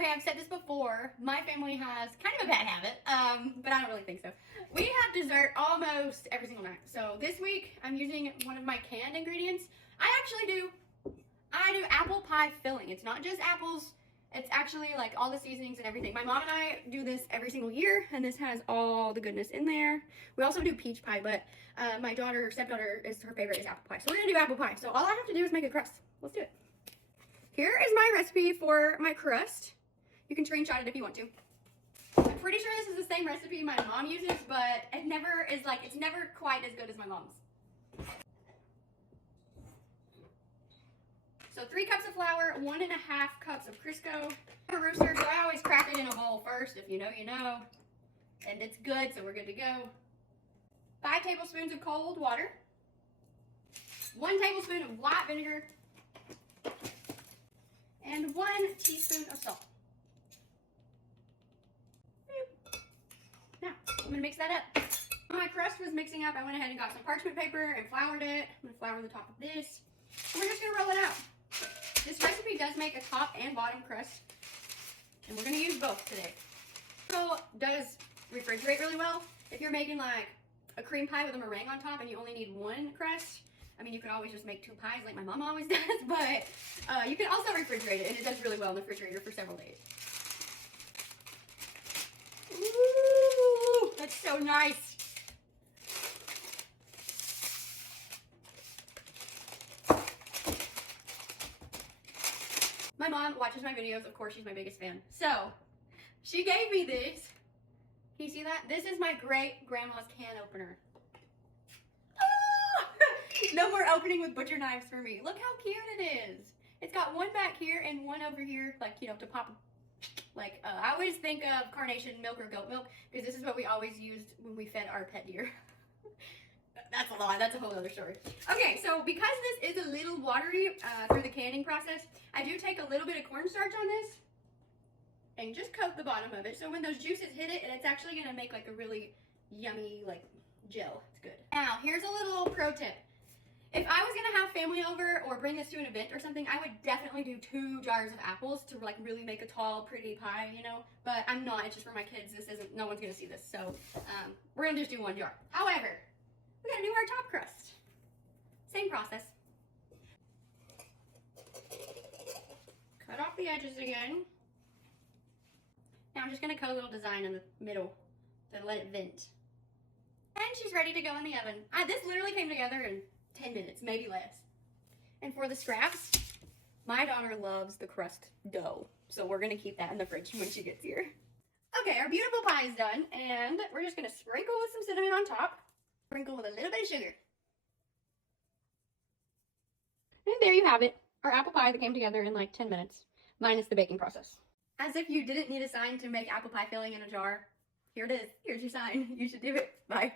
Okay, I've said this before. My family has kind of a bad habit, but I don't really think so. We have dessert almost every single night. So this week, I'm using one of my canned ingredients. I do apple pie filling. It's not just apples. It's actually like all the seasonings and everything. My mom and I do this every single year, and this has all the goodness in there. We also do peach pie, but my stepdaughter, her favorite is apple pie. So we're gonna do apple pie. So all I have to do is make a crust. Let's do it. Here is my recipe for my crust. You can screenshot it if you want to. I'm pretty sure this is the same recipe my mom uses, but it's never quite as good as my mom's. So 3 cups of flour, 1.5 cups of Crisco. I have a rooster, so I always crack it in a bowl first. If you know, you know. And it's good, so we're good to go. 5 tablespoons of cold water. 1 tablespoon of white vinegar. And 1 teaspoon of salt. Now, I'm going to mix that up. When my crust was mixing up, I went ahead and got some parchment paper and floured it. I'm going to flour the top of this. And we're just going to roll it out. This recipe does make a top and bottom crust. And we're going to use both today. So does refrigerate really well. If you're making like a cream pie with a meringue on top and you only need 1 crust, I mean, you could always just make 2 pies like my mom always does, but you can also refrigerate it, and it does really well in the refrigerator for several days. Ooh, that's so nice. My mom watches my videos. Of course, she's my biggest fan. So, she gave me this. Can you see that? This is my great-grandma's can opener. No more opening with butcher knives for me. Look how cute it is. It's got 1 back here and 1 over here, like, you know, to pop. Like, I always think of carnation milk or goat milk, because this is what we always used when we fed our pet deer. That's a lot. That's a whole other story. Okay, so because this is a little watery through the canning process, I do take a little bit of cornstarch on this and just coat the bottom of it. So when those juices hit it, and it's actually going to make like a really yummy, like, gel. It's good. Now, here's a little pro tip. If I was gonna have family over or bring this to an event or something, I would definitely do 2 jars of apples to like really make a tall, pretty pie, you know? But I'm not, it's just for my kids. No one's gonna see this. So we're gonna just do 1 jar. However, we gotta do our top crust. Same process. Cut off the edges again. Now I'm just gonna cut a little design in the middle to let it vent. And she's ready to go in the oven. This literally came together in 10 minutes, maybe less. And for the scraps, my daughter loves the crust dough. So we're going to keep that in the fridge when she gets here. Okay, our beautiful pie is done. And we're just going to sprinkle with some cinnamon on top. Sprinkle with a little bit of sugar. And there you have it. Our apple pie that came together in like 10 minutes. Minus the baking process. As if you didn't need a sign to make apple pie filling in a jar. Here it is. Here's your sign. You should do it. Bye.